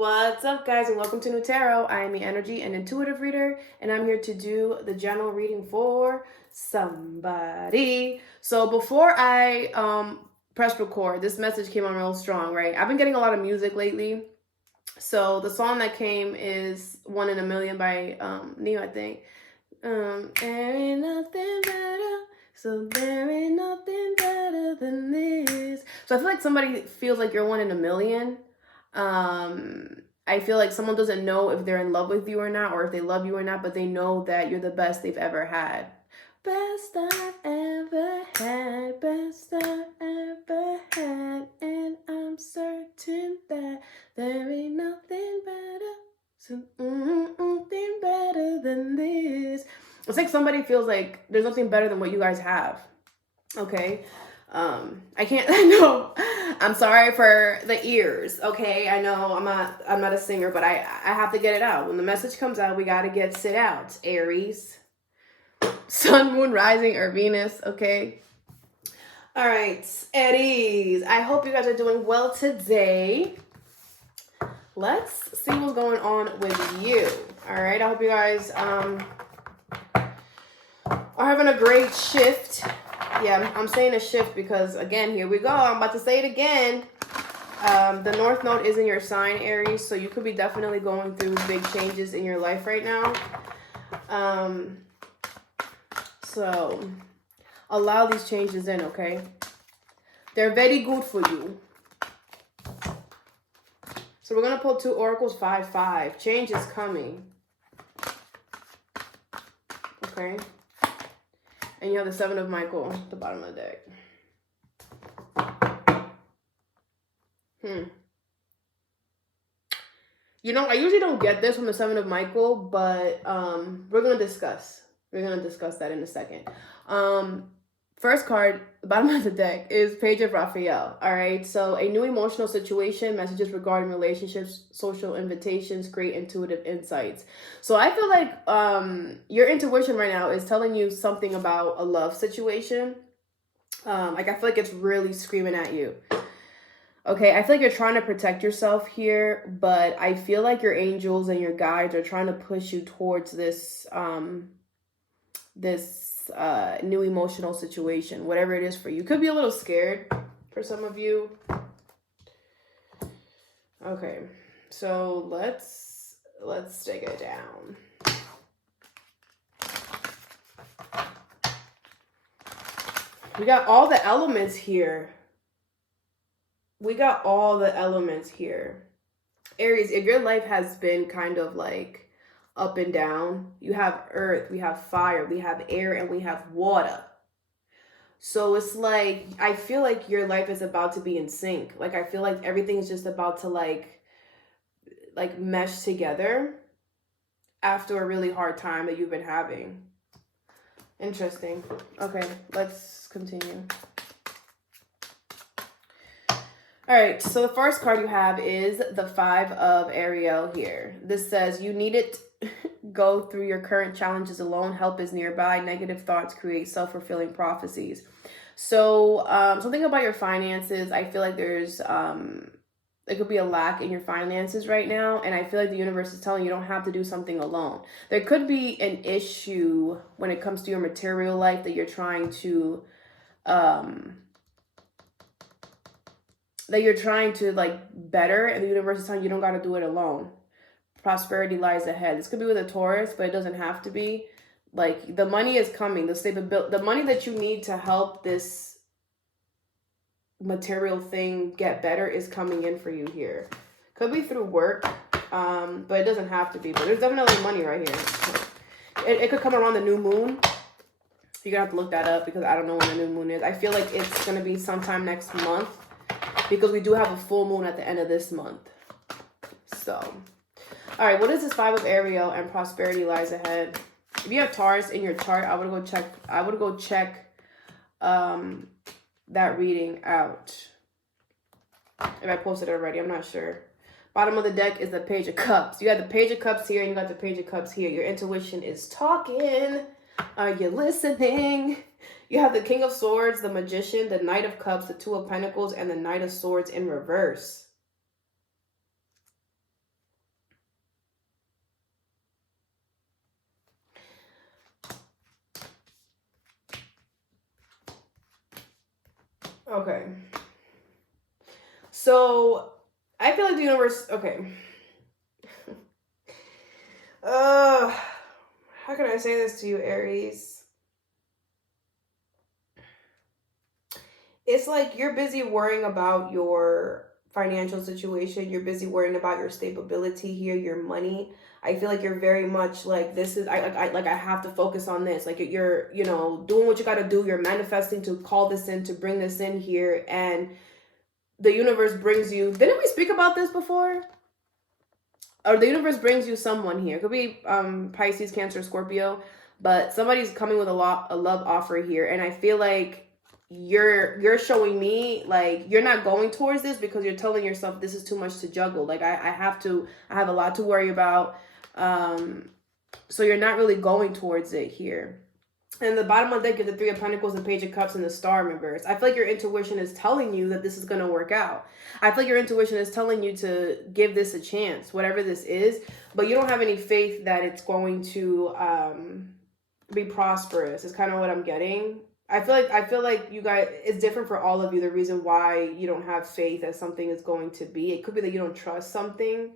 What's up, guys, and welcome to New Tarot. I am the energy and intuitive reader, and I'm here to do the general reading for somebody. So before I press record, this message came on real strong, right? I've been getting a lot of music lately. So the song that came is One in a Million by Neo, I think. There ain't nothing better. So there ain't nothing better than this. So I feel like somebody feels like you're one in a million. I feel like someone doesn't know if they're in love with you or not, or if they love you or not, but they know that you're the best they've ever had. Best I've ever had, best I've ever had, and I'm certain that there ain't nothing better, so nothing better than this. It's like somebody feels like there's nothing better than what you guys have. Okay. I can't, I know, I'm sorry for the ears, okay? I know I'm not a singer, but I have to get it out. When the message comes out, we got to get it out. Aries, Sun, Moon, Rising, or Venus, okay? All right, Aries, I hope you guys are doing well today. Let's see what's going on with you, all right? I hope you guys are having a great shift. Yeah, I'm saying a shift because, again, here we go. I'm about to say it again. The North Node is in your sign, Aries, so you could be definitely going through big changes in your life right now. So allow these changes in, okay? They're very good for you. So we're going to pull two oracles, 5-5. Change is coming. Okay? And you have the Seven of Michael at the bottom of the deck. You know, I usually don't get this from the Seven of Michael, but we're going to discuss. We're going to discuss that in a second. First card, the bottom of the deck, is Page of Raphael. All right, so a new emotional situation, messages regarding relationships, social invitations, great intuitive insights. So I feel like your intuition right now is telling you something about a love situation. Like I feel like it's really screaming at you. Okay, I feel like you're trying to protect yourself here, but I feel like your angels and your guides are trying to push you towards this new emotional situation, whatever it is for you. Could be a little scared for some of you. Okay, so let's take it down. We got all the elements here. We got all the elements here. Aries, if your life has been kind of like up and down, you have earth, we have fire, we have air, and we have water. So it's like, I feel like your life is about to be in sync. Like, I feel like everything's just about to like mesh together after a really hard time that you've been having. Interesting. Okay, let's continue. All right, so the first card you have is the Five of Ariel here. This says, you need it. Go through your current challenges alone. Help is nearby. Negative thoughts create self-fulfilling prophecies. So something about your finances, I feel like there's, it could be a lack in your finances right now. And I feel like the universe is telling you don't have to do something alone. There could be an issue when it comes to your material life that you're trying to, like better, and the universe is telling you don't got to do it alone. Prosperity lies ahead. This could be with a Taurus, but it doesn't have to be. Like, the money is coming. The money that you need to help this material thing get better is coming in for you here. Could be through work, but it doesn't have to be. But there's definitely money right here. It could come around the new moon. You're gonna have to look that up because I don't know when the new moon is. I feel like it's gonna be sometime next month, because we do have a full moon at the end of this month. So, all right, what is this Five of Ariel and prosperity lies ahead? If you have Taurus in your chart, I would go check that reading out. If I posted it already, I'm not sure. Bottom of the deck is the Page of Cups. You got the Page of Cups here and you got the Page of Cups here. Your intuition is talking. Are you listening? You have the King of Swords, the Magician, the Knight of Cups, the Two of Pentacles, and the Knight of Swords in reverse. Okay. So I feel like the universe. Okay. How can I say this to you, Aries? It's like you're busy worrying about your financial situation. You're busy worrying about your stability here, your money. I feel like you're very much like this is I have to focus on this. Like you're doing what you got to do. You're manifesting to call this in, to bring this in here, and the universe brings you. Didn't we speak about this before? Or the universe brings you someone here. It could be Pisces, Cancer, Scorpio, but somebody's coming with a love offer here, and I feel like you're showing me like you're not going towards this because you're telling yourself this is too much to juggle. Like I have a lot to worry about, so you're not really going towards it here. And the bottom of the deck is the Three of Pentacles, the Page of Cups, and the Star in reverse. I feel like your intuition is telling you that this is going to work out. I feel like your intuition is telling you to give this a chance, whatever this is. But you don't have any faith that it's going to be prosperous. Is kind of what I'm getting. I feel like you guys, it's different for all of you. The reason why you don't have faith that something is going to be. It could be that you don't trust something.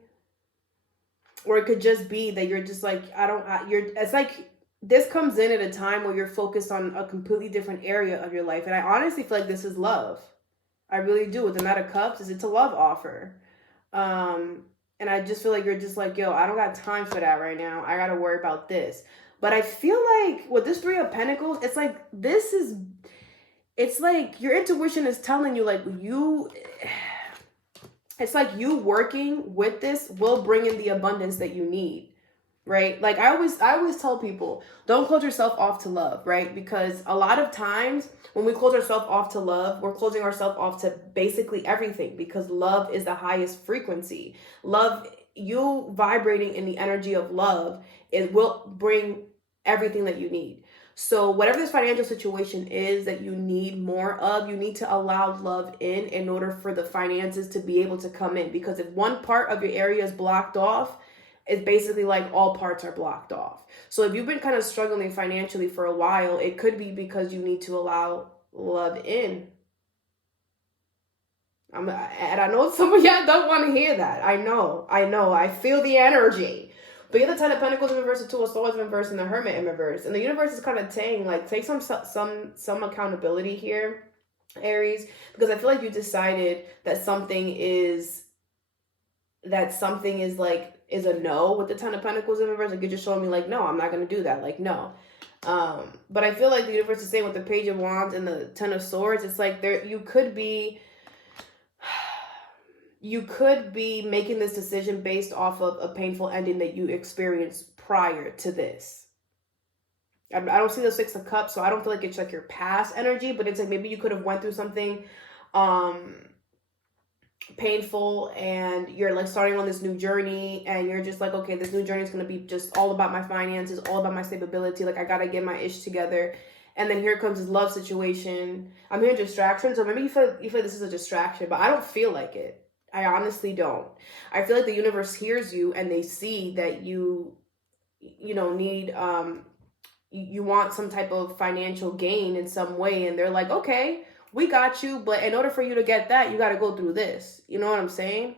Or it could just be that you're just like, it's like, this comes in at a time where you're focused on a completely different area of your life. And I honestly feel like this is love. I really do. With the Knight of Cups, it's a love offer. And I just feel like you're just like, yo, I don't got time for that right now. I got to worry about this. But I feel like with this Three of Pentacles, it's like, it's like your intuition is telling you like it's like you working with this will bring in the abundance that you need. Right? Like I always tell people, don't close yourself off to love, right? Because a lot of times when we close ourselves off to love, we're closing ourselves off to basically everything, because love is the highest frequency. Love, you vibrating in the energy of love, it will bring everything that you need. So whatever this financial situation is that you need more of, you need to allow love in order for the finances to be able to come in. Because if one part of your area is blocked off, it's basically like all parts are blocked off. So if you've been kind of struggling financially for a while, it could be because you need to allow love in. And I know some of y'all don't want to hear that. I know. I feel the energy. But you have the Ten of Pentacles in reverse, the Two of Swords in reverse, and the Hermit in reverse. And the universe is kind of saying, like, take some accountability here, Aries, because I feel like you decided that something is like is a no with the Ten of Pentacles in reverse. Like you're just showing me like, no, I'm not going to do that. Like, no. But I feel like the universe is saying with the Page of Wands and the Ten of Swords, it's like you could be making this decision based off of a painful ending that you experienced prior to this. I don't see the Six of Cups, so I don't feel like it's like your past energy, but it's like maybe you could have went through something painful, and you're like starting on this new journey, and you're just like, okay, this new journey is going to be just all about my finances, all about my stability. Like I got to get my ish together. And then here comes this love situation. I'm hearing distractions, or maybe you feel this is a distraction, but I don't feel like it. I honestly don't. I feel like the universe hears you, and they see that you need, you want some type of financial gain in some way. And they're like, okay, we got you. But in order for you to get that, you got to go through this. You know what I'm saying?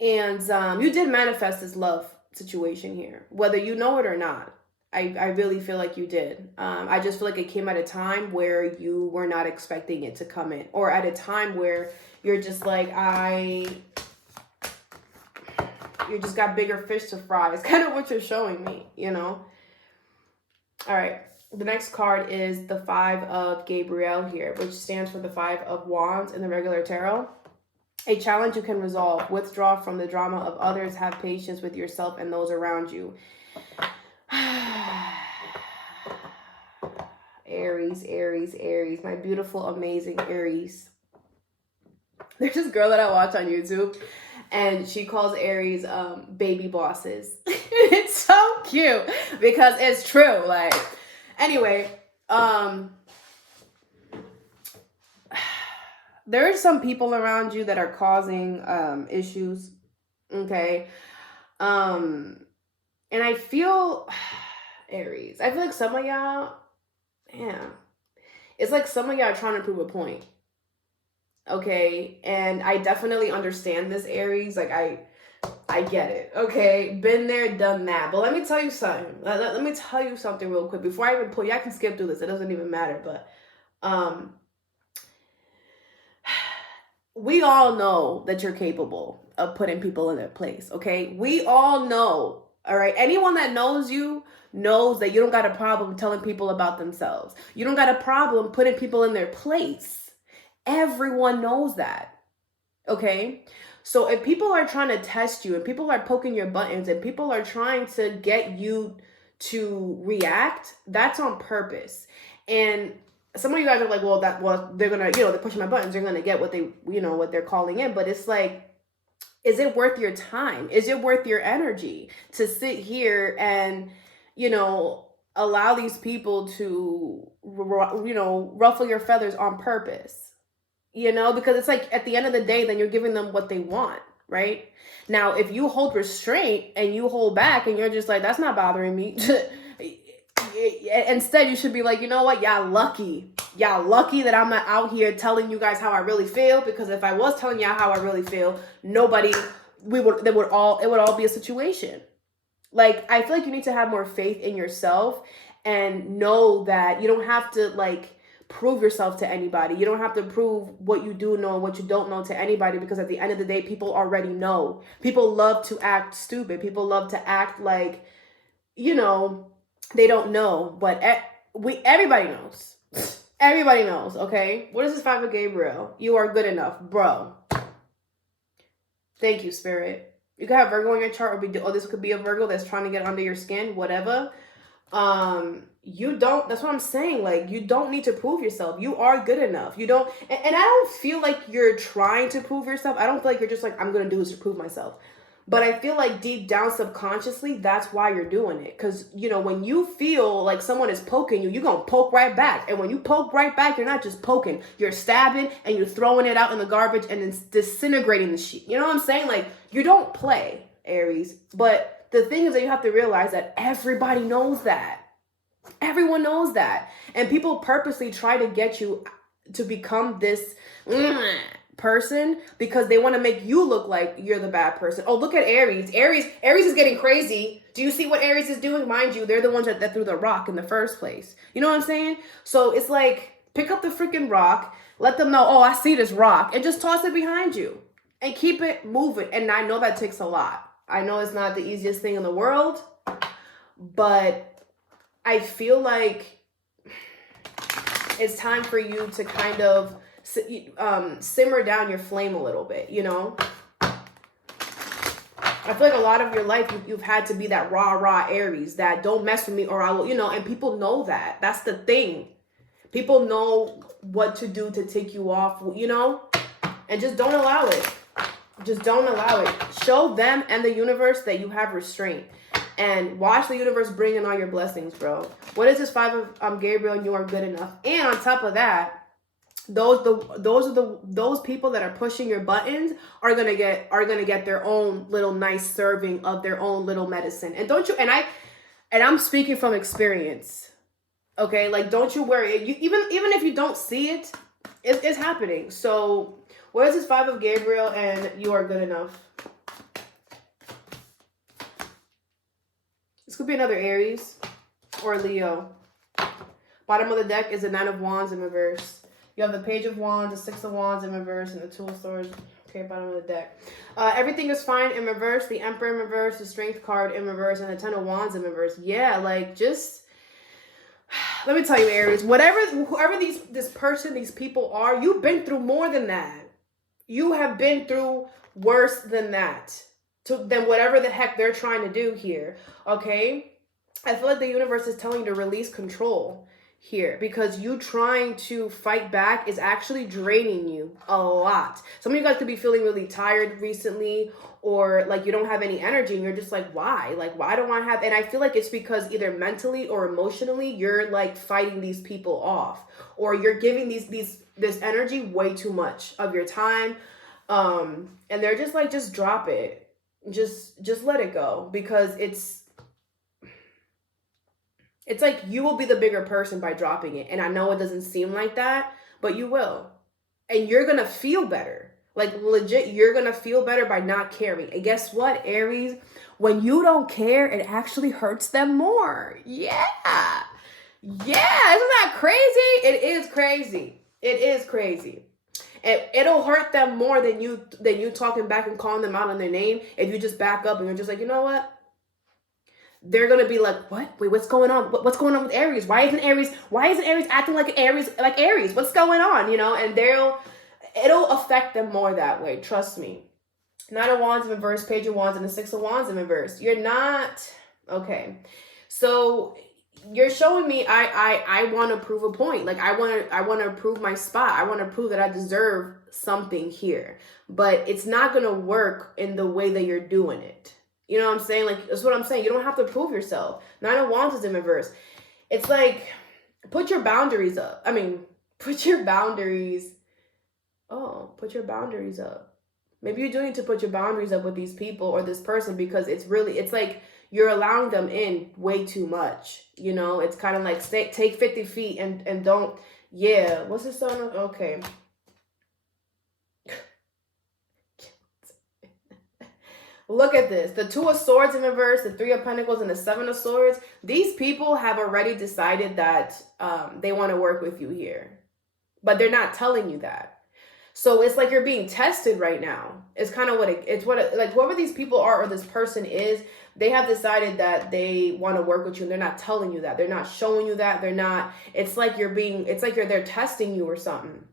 And you did manifest this love situation here, whether you know it or not. I really feel like you did. I just feel like it came at a time where you were not expecting it to come in, or at a time where you're just like, you just got bigger fish to fry. It's kind of what you're showing me, you know? All right. The next card is the Five of Gabriel here, which stands for the Five of Wands in the regular tarot. A challenge you can resolve. Withdraw from the drama of others. Have patience with yourself and those around you. Aries, Aries, Aries. My beautiful, amazing Aries. There's this girl that I watch on YouTube, and she calls Aries baby bosses. It's so cute because it's true. Like, anyway, there are some people around you that are causing issues. Okay. And I feel, Aries, I feel like some of y'all, yeah, it's like some of y'all are trying to prove a point. Okay, and I definitely understand this, Aries. Like I get it. Okay, been there, done that. But let me tell you something. Let me tell you something real quick before I even pull. Y'all can skip through this. It doesn't even matter. But we all know that you're capable of putting people in their place. Okay, we all know. All right, anyone that knows you knows that you don't got a problem telling people about themselves. You don't got a problem putting people in their place. Everyone knows that. Okay, so if people are trying to test you and people are poking your buttons and people are trying to get you to react, that's on purpose. And some of you guys are like, well, they're gonna, they're pushing my buttons, they're gonna get what they, what they're calling in. But it's like, is it worth your time? Is it worth your energy to sit here and, allow these people to, ruffle your feathers on purpose? Because it's like at the end of the day, then you're giving them what they want, right? Now, if you hold restraint and you hold back and you're just like, that's not bothering me. Instead, you should be like, you know what? Y'all lucky that I'm not out here telling you guys how I really feel. Because if I was telling y'all how I really feel, it would all be a situation. Like, I feel like you need to have more faith in yourself and know that you don't have to prove yourself to anybody. You don't have to prove what you do know and what you don't know to anybody, because at the end of the day, people already know. People love to act stupid. People love to act like, they don't know. But everybody knows. Everybody knows, okay? What is this 5 of Gabriel? You are good enough, bro. Thank you, Spirit. You could have Virgo in your chart, or this could be a Virgo that's trying to get under your skin, whatever. You don't, that's what I'm saying. Like, you don't need to prove yourself. You are good enough. You don't, and I don't feel like you're trying to prove yourself. I don't feel like you're just like, I'm going to do this to prove myself. But I feel like deep down subconsciously, that's why you're doing it. Because, when you feel like someone is poking you, you're going to poke right back. And when you poke right back, you're not just poking. You're stabbing and you're throwing it out in the garbage and then disintegrating the shit. You know what I'm saying? Like, you don't play, Aries. But the thing is that you have to realize that everybody knows that. Everyone knows that. And people purposely try to get you to become this person because they want to make you look like you're the bad person. Oh, look at Aries. Aries is getting crazy. Do you see what Aries is doing? Mind you, they're the ones that threw the rock in the first place. You know what I'm saying? So it's like, pick up the freaking rock, let them know, oh, I see this rock, and just toss it behind you and keep it moving. And I know that takes a lot. I know it's not the easiest thing in the world, but I feel like it's time for you to kind of simmer down your flame a little bit, I feel like a lot of your life, you've had to be that rah Aries, that don't mess with me or I will, and people know that. That's the thing. People know what to do to take you off, and just don't allow it. Just don't allow it. Show them and the universe that you have restraint. And watch the universe bring in all your blessings, bro. What is this 5 of Gabriel? And you are good enough. And on top of that, those people that are pushing your buttons are gonna get their own little nice serving of their own little medicine. And I'm speaking from experience. Okay, like, don't you worry. Even if you don't see it, it's happening. So what is this 5 of Gabriel? And you are good enough. This could be another Aries or Leo. Bottom of the deck is the 9 of Wands in reverse. You have the Page of Wands, the 6 of Wands in reverse, and the 2 of Swords. Okay, bottom of the deck. Everything is fine in reverse. The Emperor in reverse, the Strength card in reverse, and the 10 of Wands in reverse. Yeah, like, just... Let me tell you, Aries, whoever these people are, you've been through more than that. You have been through worse than that. Than whatever the heck they're trying to do here, okay? I feel like the universe is telling you to release control here, because you trying to fight back is actually draining you a lot. Some of you guys could be feeling really tired recently, or like you don't have any energy and you're just like, why? Like, why don't I have? And I feel like it's because either mentally or emotionally, you're like fighting these people off, or you're giving this energy way too much of your time. And they're just like, just drop it. Just let it go, because It's like you will be the bigger person by dropping it. And I know it doesn't seem like that, but you will. And you're going to feel better. Like legit, you're going to feel better by not caring. And guess what, Aries? When you don't care, it actually hurts them more. Yeah. Yeah. Isn't that crazy? It is crazy. It is crazy. It'll hurt them more than you talking back and calling them out on their name if you just back up and you're just like, you know what? They're gonna be like, what? Wait, what's going on? What's going on with Aries? Why isn't Aries acting like Aries? What's going on? You know, and it'll affect them more that way. Trust me. Nine of Wands in reverse, Page of Wands, and the Six of Wands in reverse. You're not okay. So you're showing me I want to prove a point. Like I want to prove my spot. I want to prove that I deserve something here. But it's not gonna work in the way that you're doing it. You know what I'm saying? Like, that's what I'm saying. You don't have to prove yourself. Nine of Wands is in reverse. It's like, put your boundaries up. I mean, put your boundaries. Oh, put your boundaries up. Maybe you do need to put your boundaries up with these people or this person because it's like you're allowing them in way too much. You know, it's kind of like take 50 feet and don't, yeah. What's the sign of? Okay. Look at this. The Two of Swords in reverse, the Three of Pentacles, and the Seven of Swords. These people have already decided that they want to work with you here. But they're not telling you that. So it's like you're being tested right now. It's kind of like whoever these people are or this person is, they have decided that they want to work with you and they're not telling you that. They're not showing you that. It's like they're testing you or something.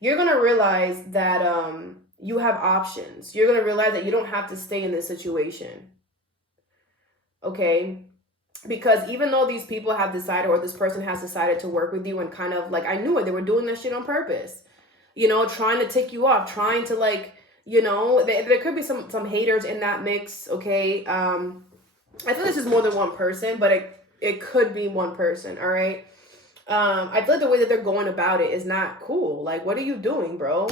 You're going to realize that you have options. You're going to realize that you don't have to stay in this situation. Okay? Because even though these people have decided or this person has decided to work with you and kind of like, I knew it, they were doing that shit on purpose. You know, trying to tick you off, trying to like, you know, there could be some haters in that mix. Okay? I feel this is more than one person, but it could be one person. All right? I feel like the way that they're going about it is not cool. Like, what are you doing, bro?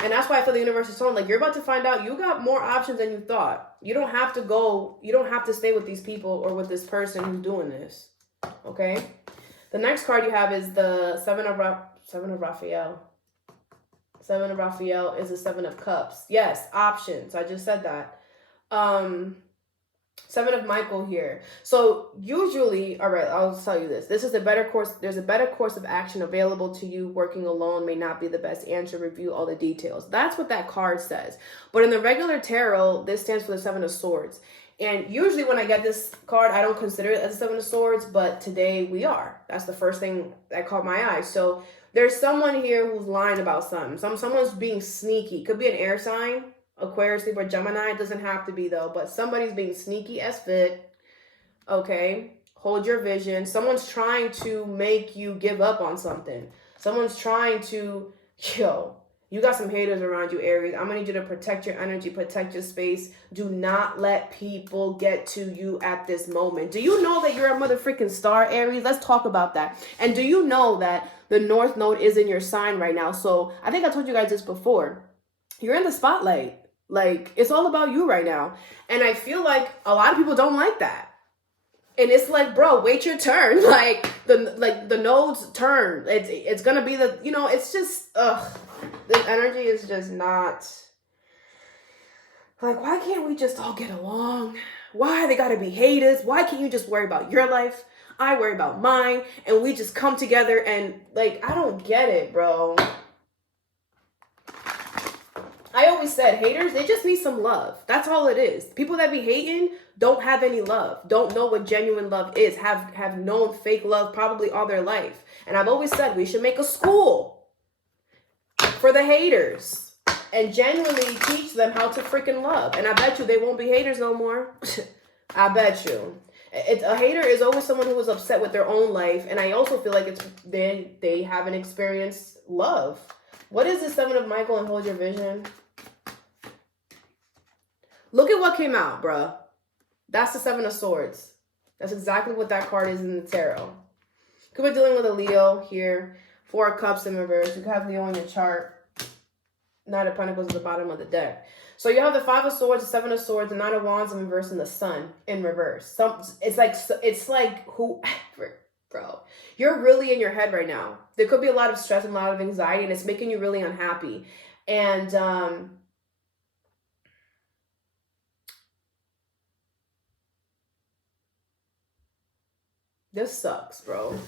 And that's why I feel the universe is telling, like, you're about to find out you got more options than you thought. You don't have to stay with these people or with this person who's doing this. Okay? The next card you have is the Seven of Raphael. Seven of Raphael is the Seven of Cups. Yes, options. I just said that. Seven of Michael here. So usually, all right, I'll tell you this. This is a better course. There's a better course of action available to you. Working alone may not be the best answer. Review all the details. That's what that card says. But in the regular tarot, this stands for the Seven of Swords. And usually when I get this card, I don't consider it as a Seven of Swords, but today we are. That's the first thing that caught my eye. So there's someone here who's lying about something. Someone's being sneaky. Could be an air sign. Aquarius, Libra, Gemini. It doesn't have to be though, but somebody's being sneaky as fit. Okay, hold your vision. Someone's trying to make you give up on something. Someone's trying to, you got some haters around you, Aries. I'm gonna need you to protect your energy, protect your space. Do not let people get to you at this moment. Do you know that you're a motherfucking star, Aries? Let's talk about that. And do you know that the North Node is in your sign right now? So I think I told you guys this before. You're in the spotlight. Like, it's all about you right now. And I feel like a lot of people don't like that. And it's like, bro, wait your turn. Like the nodes turn. It's gonna be the, you know, it's just, the energy is just not, like, why can't we just all get along? Why they gotta be haters? Why can't you just worry about your life? I worry about mine, and we just come together and, like, I don't get it, bro. I always said haters, they just need some love. That's all it is. People that be hating don't have any love. Don't know what genuine love is. Have known fake love probably all their life. And I've always said we should make a school for the haters and genuinely teach them how to freaking love. And I bet you they won't be haters no more. I bet you. A hater is always someone who was upset with their own life. And I also feel like they haven't experienced love. What is the Seven of Michael and hold your vision? Look at what came out, bruh. That's the Seven of Swords. That's exactly what that card is in the tarot. Could be dealing with a Leo here. Four of Cups in reverse. You could have Leo in your chart. Knight of Pentacles at the bottom of the deck. So you have the Five of Swords, the Seven of Swords, the Nine of Wands in reverse, and the Sun in reverse. It's like whoever, bro. You're really in your head right now. There could be a lot of stress and a lot of anxiety, and it's making you really unhappy. And this sucks, bro.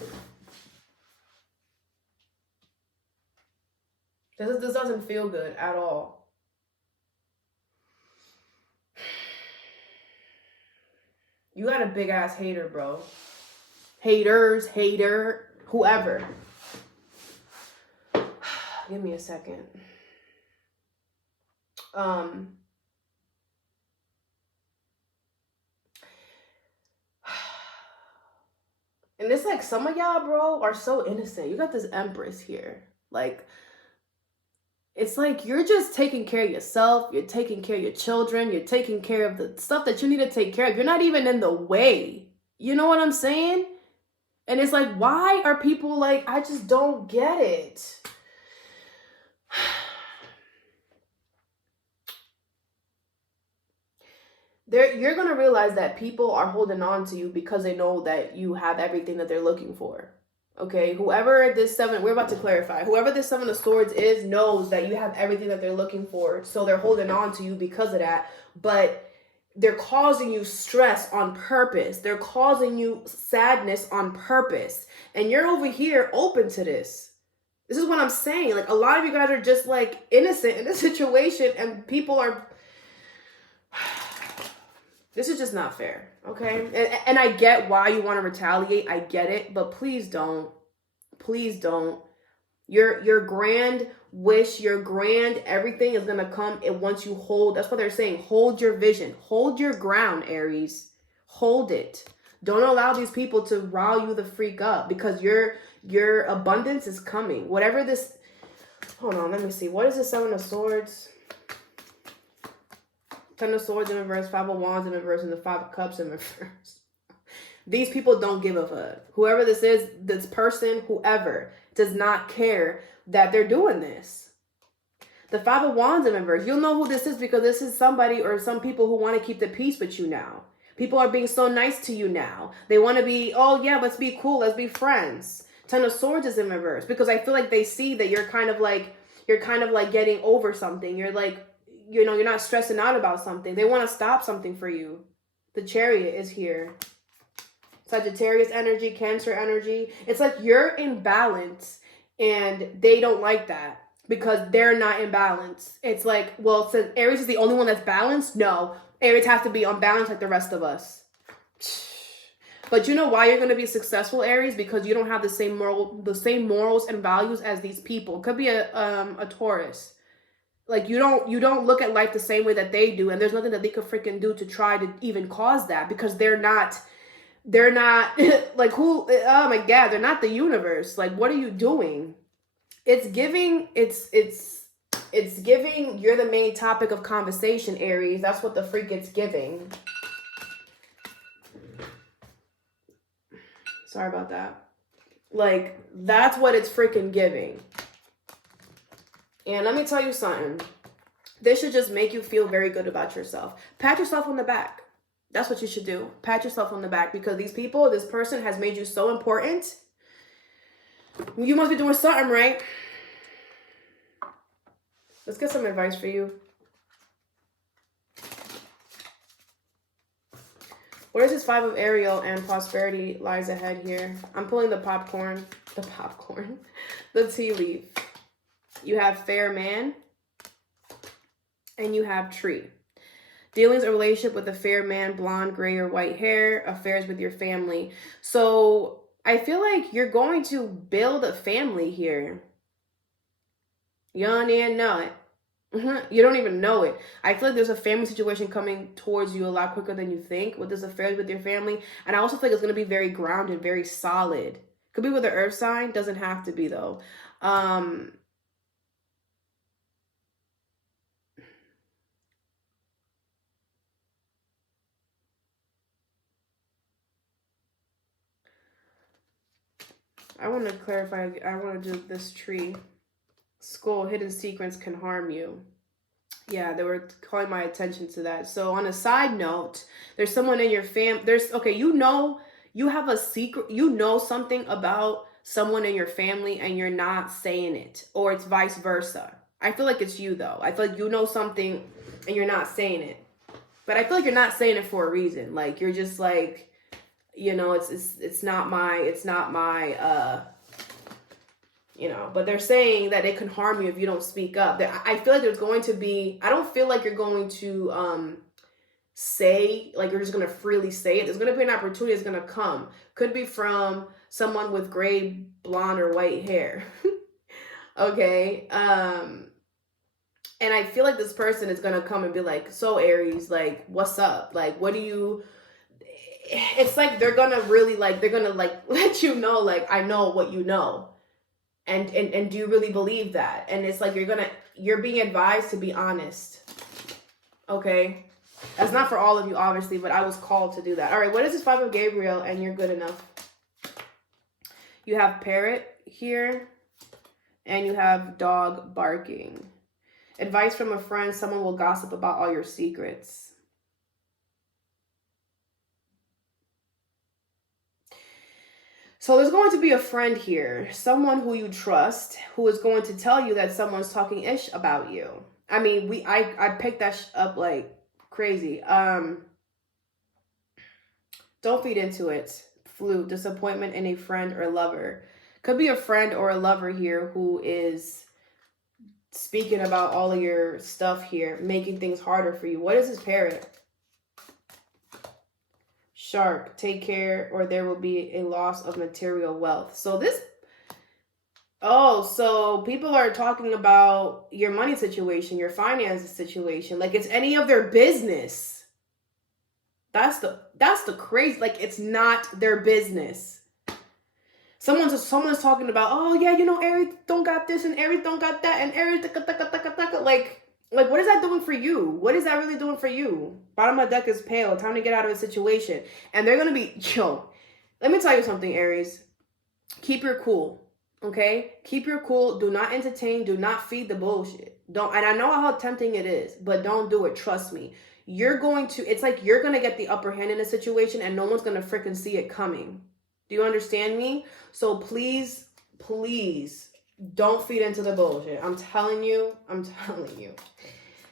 This doesn't feel good at all. You got a big ass hater, bro. Haters, hater, whoever. Give me a second. And it's like some of y'all, bro, are so innocent. You got this Empress here. Like, it's like you're just taking care of yourself. You're taking care of your children. You're taking care of the stuff that you need to take care of. You're not even in the way. You know what I'm saying? And it's like, why are people like, I just don't get it. You're going to realize that people are holding on to you because they know that you have everything that they're looking for. Okay, whoever this seven, we're about to clarify, whoever this Seven of Swords is knows that you have everything that they're looking for. So they're holding on to you because of that. But they're causing you stress on purpose. They're causing you sadness on purpose. And you're over here open to this. This is what I'm saying. Like, a lot of you guys are just like innocent in this situation, and people are... This is just not fair, okay? And I get why you want to retaliate. I get it, but please don't. Please don't. Your grand wish, your grand everything is going to come once you hold. That's what they're saying. Hold your vision. Hold your ground, Aries. Hold it. Don't allow these people to rile you the freak up, because your abundance is coming. Whatever this... Hold on, let me see. What is the Seven of Swords? Ten of Swords in reverse, Five of Wands in reverse, and the Five of Cups in reverse. These people don't give a fuck. Whoever this is, this person, whoever, does not care that they're doing this. The Five of Wands in reverse. You'll know who this is because this is somebody or some people who want to keep the peace with you now. People are being so nice to you now. They want to be, oh yeah, let's be cool, let's be friends. Ten of Swords is in reverse because I feel like they see that you're kind of like getting over something. You're like, you know, you're not stressing out about something. They want to stop something for you. The Chariot is here. Sagittarius energy, Cancer energy. It's like you're in balance and they don't like that because they're not in balance. It's like, well, since Aries is the only one that's balanced, no. Aries has to be unbalanced like the rest of us. But you know why you're going to be successful, Aries? Because you don't have the same morals and values as these people. It could be a Taurus. Like, you don't look at life the same way that they do, and there's nothing that they could freaking do to try to even cause that, because they're not like, who, oh my God, they're not the universe. Like, what are you doing? It's giving you're the main topic of conversation, Aries. That's what the freak it's giving. Sorry about that. Like, that's what it's freaking giving. And let me tell you something. This should just make you feel very good about yourself. Pat yourself on the back. That's what you should do. Pat yourself on the back, because these people, this person has made you so important. You must be doing something right. Let's get some advice for you. Where is this Five of Ariel and prosperity lies ahead here? I'm pulling the tea leaf. You have fair man and you have tree. Dealings or relationship with a fair man, blonde, gray, or white hair. Affairs with your family. So I feel like you're going to build a family here. You don't even know it. You don't even know it. I feel like there's a family situation coming towards you a lot quicker than you think with this affairs with your family. And I also think it's going to be very grounded, very solid. Could be with the earth sign. Doesn't have to be, though. I want to clarify. I want to do this tree. Skull, hidden secrets can harm you. Yeah, they were calling my attention to that. So on a side note, there's someone in your okay, you have a secret, something about someone in your family and you're not saying it, or it's vice versa. I feel like it's you though. I feel like you know something and you're not saying it. But I feel like you're not saying it for a reason. Like you're just like, it's not my but they're saying that it can harm you if you don't speak up. I feel like there's going to be, I don't feel like you're going to say, like you're just going to freely say it. There's going to be an opportunity that's going to come. Could be from someone with gray, blonde, or white hair. Okay. And I feel like this person is going to come and be like, so Aries, like, what's up? Like, what do you, it's like they're going to really like, they're going to like let you know, like, I know what you know. And do you really believe that? And it's like you're being advised to be honest. Okay? That's not for all of you, obviously, but I was called to do that. All right, what is this 5 of Gabriel? And you're good enough. You have parrot here, and you have dog barking. Advice from a friend: someone will gossip about all your secrets. So there's going to be a friend here, someone who you trust, who is going to tell you that someone's talking ish about you. I mean, I picked that up like crazy. Don't feed into it. Flu, disappointment in a friend or lover. Could be a friend or a lover here who is speaking about all of your stuff here, making things harder for you. What is this parrot? Shark, take care or there will be a loss of material wealth. So so people are talking about your money situation, your finances situation, like it's any of their business. That's the crazy, like it's not their business. Someone's talking about, oh yeah, Aries don't got this and Aries don't got that and Aries like, what is that doing for you? What is that really doing for you? Bottom of the deck is pale. Time to get out of a situation. And they're going to be, let me tell you something, Aries. Keep your cool, okay? Keep your cool. Do not entertain. Do not feed the bullshit. And I know how tempting it is, but don't do it. Trust me. It's like you're going to get the upper hand in a situation and no one's going to freaking see it coming. Do you understand me? So please, don't feed into the bullshit. I'm telling you.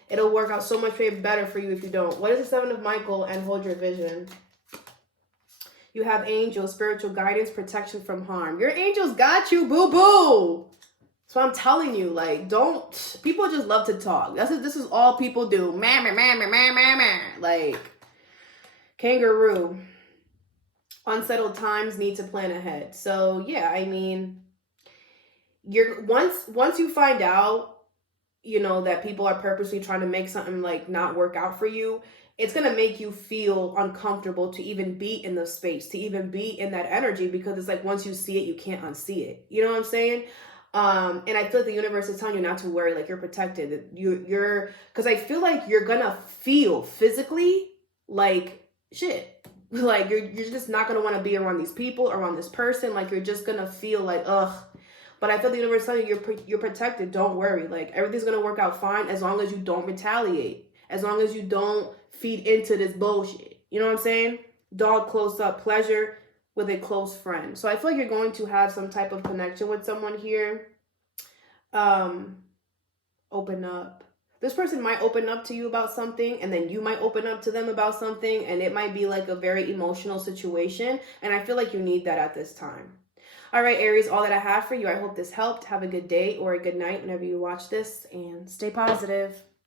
It'll work out so much better for you if you don't. What is the 7 of Michael and hold your vision? You have angels, spiritual guidance, protection from harm. Your angels got you, boo-boo. So I'm telling you, like, people just love to talk. This is all people do. Like, kangaroo. Unsettled times, need to plan ahead. So yeah, I mean, once you find out, that people are purposely trying to make something like not work out for you, it's going to make you feel uncomfortable to even be in the space, to even be in that energy, because it's like once you see it, you can't unsee it. You know what I'm saying? And I feel like the universe is telling you not to worry, like you're protected. Because I feel like you're going to feel physically like shit. Like you're just not going to want to be around these people, around this person. Like you're just going to feel like, ugh. But I feel the universe telling you you're protected. Don't worry. Like everything's going to work out fine as long as you don't retaliate. As long as you don't feed into this bullshit. You know what I'm saying? Dog close up, pleasure with a close friend. So I feel like you're going to have some type of connection with someone here. Open up. This person might open up to you about something, and then you might open up to them about something, and it might be like a very emotional situation. And I feel like you need that at this time. All right, Aries, all that I have for you. I hope this helped. Have a good day or a good night whenever you watch this, and stay positive.